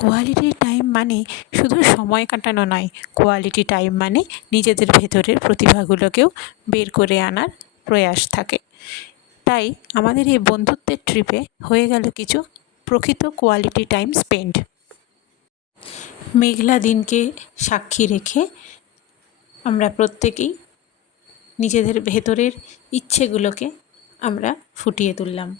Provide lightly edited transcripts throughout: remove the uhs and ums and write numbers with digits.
Quality time মানে শুধু সময় কাটানো নয়, কোয়ালিটি টাইম মানে নিজেদের ভেতরের প্রতিভাগুলোকেও বের করে আনার প্রয়াস থাকে। তাই আমাদের এই বন্ধুত্বের ট্রিপে হয়ে গেল কিছু প্রকৃত কোয়ালিটি টাইম স্পেন্ড। মেঘলা দিনকে সাক্ষী রেখে আমরা প্রত্যেকেই নিজেদের ভেতরের ইচ্ছেগুলোকে আমরা ফুটিয়ে তুললাম।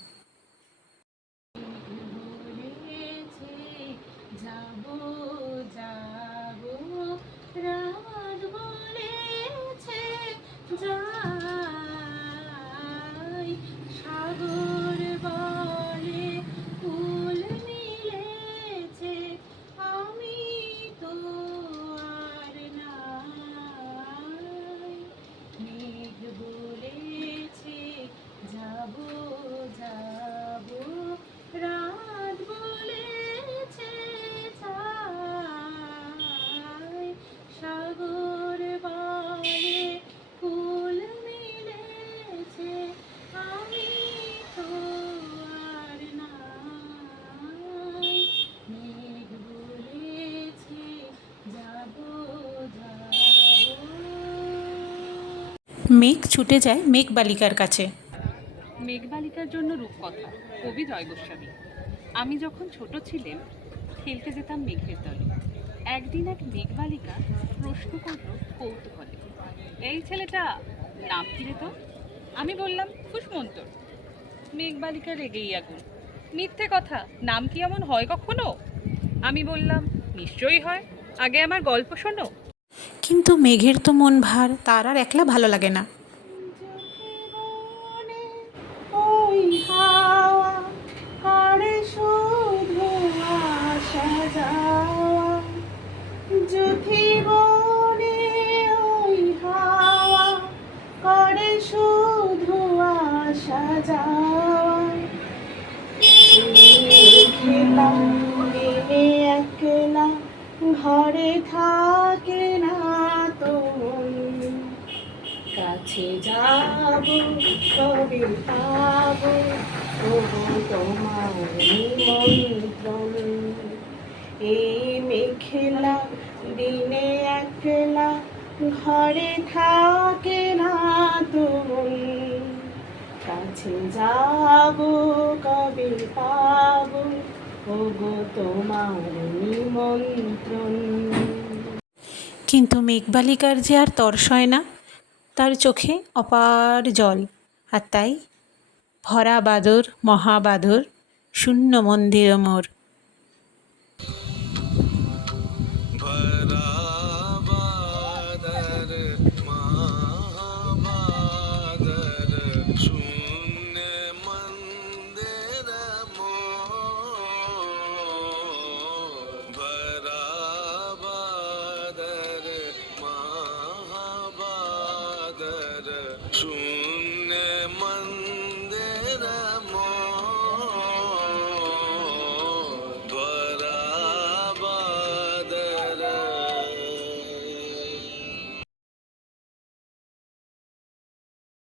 মেঘ ছুটে যায় মেঘবালিকার কাছে। মেঘবালিকার জন্য রূপকথা, কবি জয় গোস্বামী। আমি যখন ছোট ছিলাম খেলতে যেতাম মেঘের দলে। একদিন এক মেঘবালিকা প্রশ্ন করল কৌতূহলে, এই ছেলেটা নাম কি রে তোর? আমি বললাম কুসমন্তর। মেঘবালিকা রেগেই আগুন, মিথ্যে কথা, নাম কি এমন হয় কখনো? আমি বললাম নিশ্চয়ই হয়, আগে আমার গল্প শোনো। কিন্তু মেঘের তো মন ভার, তার আর একলা ভালো লাগে না। একলা ঘরে থাকে না তো, কাছে যাব কবে পাব তোমার নিমন্ত্রণ। এই মেঘলা দিনে একলা ঘরে থাকে না তো, কাছে যাব কবে পাব ওগো তোমার নিমন্ত্রণ। কিন্তু মেঘবালিকার যে আর তর্স হয় না, তার চোখে অপার জল, আর তাই ভরা বাদর মহাবাদর শূন্য মন্দির মোর।